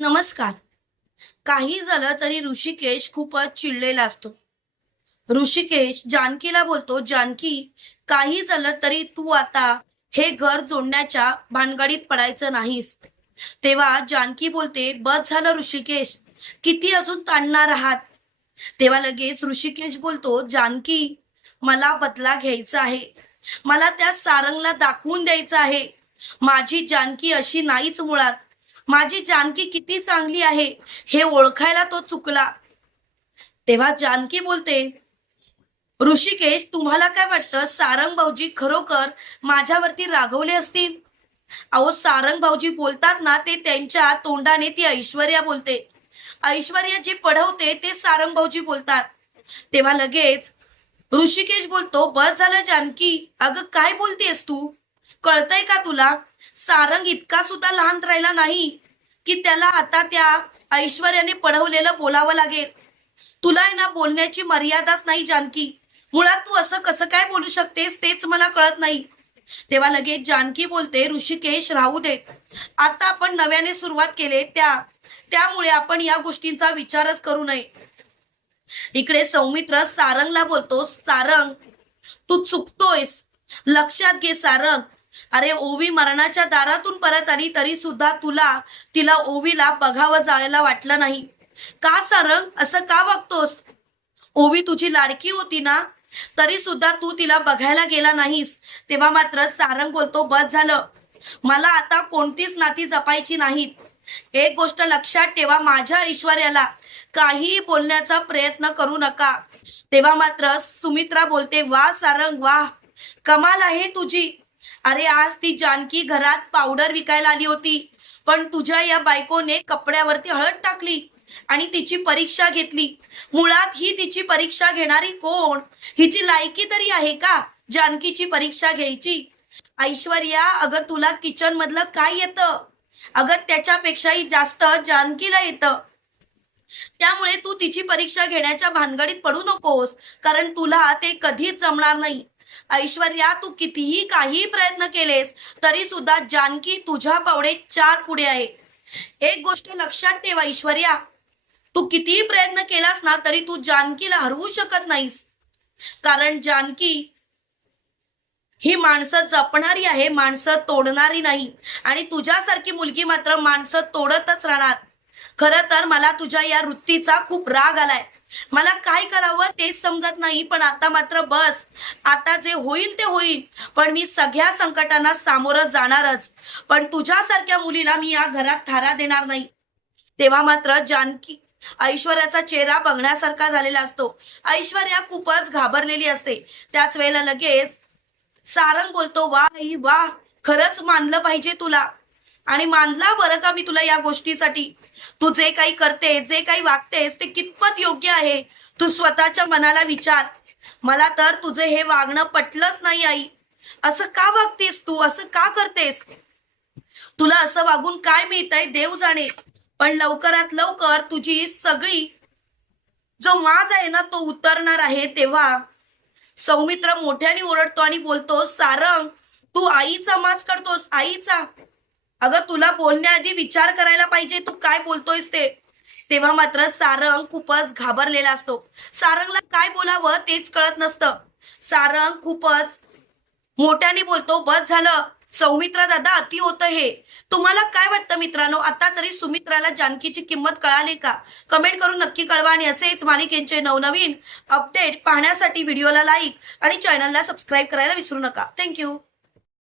नमस्कार. काही झालं तरी ऋषिकेश खूपच चिडलेला असतो. ऋषिकेश जानकीला बोलतो जानकी काही झालं तरी तू आता हे घर जोडण्याच्या भानगडीत पडायचं नाहीस. तेव्हा जानकी बोलते बस झालं ऋषिकेश किती अजून ताणणार आहात? तेव्हा लगेच ऋषिकेश बोलतो जानकी मला बदला घ्यायचा आहे. मला त्या सारंगला दाखवून द्यायचं आहे. माझी जानकी अशी नाहीच मुळात. माझी जानकी किती चांगली आहे हे ओळखायला तो चुकला. तेव्हा जानकी बोलते ऋषिकेश तुम्हाला काय वाटतं सारंग भाऊजी खरोखर माझ्यावरती रागवले असतील? अहो सारंग भाऊजी बोलतात ना ते त्यांच्या तोंडाने ती ऐश्वर्या बोलते. ऐश्वर्या जे पढवते ते सारंग भाऊजी बोलतात. तेव्हा लगेच ऋषिकेश बोलतो बस झालं जानकी अगं काय बोलतेस तू? कळतंय का तुला? सारंग इतका सुद्धा लहान राहिला नाही की त्याला आता त्या ऐश्वर्याने पढवलेलं बोलावं लागेल. तुला आहे ना बोलण्याची मर्यादाच नाही जानकी. मुळात तू असं कसं काय बोलू शकतेस तेच मला कळत नाही. तेव्हा लगेच जानकी बोलते ऋषिकेश राहू देत आता आपण नव्याने सुरुवात केले त्या. त्यामुळे आपण या गोष्टींचा विचारच करू नये. इकडे सौमित्र सारंगला बोलतो सारंग तू चुकतोयस. लक्षात घे सारंग. अरे ओवी मरणाच्या दारातून परत आली तरी सुद्धा तुला तिला ओवीला बघावं जायला वाटलं नाही. का सारंग असं का वागतोस? ओवी तुझी लाडकी होती ना? तरी सुद्धा तू तिला बघायला गेला नाहीस. तेव्हा मात्र सारंग बोलतो बस झालं. मला आता कोणतीच नाती जपायची नाहीत. एक गोष्ट लक्षात ठेवा माझ्या ऐश्वर्याला काहीही बोलण्याचा प्रयत्न करू नका. तेव्हा मात्र सुमित्रा बोलते वा सारंग वा. कमाल आहे तुझी. अरे आज ती जानकी घरात पावडर विकायला आली होती. पण तुझ्या या बायकोने कपड्यावरती हळद टाकली आणि तिची परीक्षा घेतली. मुळात ही तिची परीक्षा घेणारी कोण? हिची लायकी तरी आहे का जानकीची परीक्षा घ्यायची? ऐश्वर्या अगं तुला किचन मधलं काय येतं? अगं त्याच्यापेक्षाही जास्त जानकीला येतं. त्यामुळे तू तिची परीक्षा घेण्याच्या भानगडीत पडू नकोस कारण तुला ते कधीच जमणार नाही. ऐश्वर्या तू कितीही काही प्रयत्न केलेस तरी सुद्धा जानकी तुझ्या पावडे चार पुढे आहे. एक गोष्ट लक्षात ठेवा ऐश्वर्या तू कितीही प्रयत्न केलास ना तरी तू जानकीला हरवू शकत नाहीस. कारण जानकी ही माणसं जपणारी आहे माणसं तोडणारी नाही. आणि तुझ्यासारखी मुलगी मात्र माणसं तोडतच राहणार. खरं तर मला तुझ्या या वृत्तीचा खूप राग आलाय. मला काय करावं तेच समजत नाही पण आता मात्र बस. आता जे होईल ते होईल पण मी सगळ्या संकटांना सामोरं जाणारच. पण तुझ्यासारख्या मुलीला मी या घरात थारा देणार नाही. तेव्हा मात्र जानकी ऐश्वर्याचा चेहरा बघण्यासारखा झालेला असतो. ऐश्वर्या खूपच घाबरलेली असते. त्याच वेळेला लगेच सारंग बोलतो वा वा खरंच मानलं पाहिजे तुला. आणि मानला बरं का मी तुला या गोष्टीसाठी. तू जे काही करते जे काही वागतेस ते कितपत योग्य आहे? तू स्वतःच्या मनाला विचार. मला तर तुझे हे वागणं पटलंच नाही आई. असं का वागतेस तू? असं का करतेस? तुला असं वागून काय मिळतंय देव जाणे. पण लवकरात लवकर तुझी सगळी जो माज आहे ना तो उतरणार आहे तेव्हा. सौमित्र मोठ्याने ओरडतो आणि बोलतो सारंग तू आईचा माज करतोस आईचा. अगं तुला बोलण्याआधी विचार करायला पाहिजे. तू काय बोलतोयस ते? तेव्हा मात्र सारंग खूपच घाबरलेला असतो. सारंगला काय बोलावं तेच कळत नसतं. सारंग खूपच मोठ्याने बोलतो बस झालं. सौमित्रा दादा अति होतं हे. तुम्हाला काय वाटतं मित्रांनो? आता तरी सुमित्राला जानकीची किंमत कळाली का? कमेंट करून नक्की कळवा आणि असेच मालिकेंचे नवनवीन अपडेट पाहण्यासाठी व्हिडिओला लाईक आणि चॅनलला सबस्क्राईब करायला विसरू नका. थँक्यू.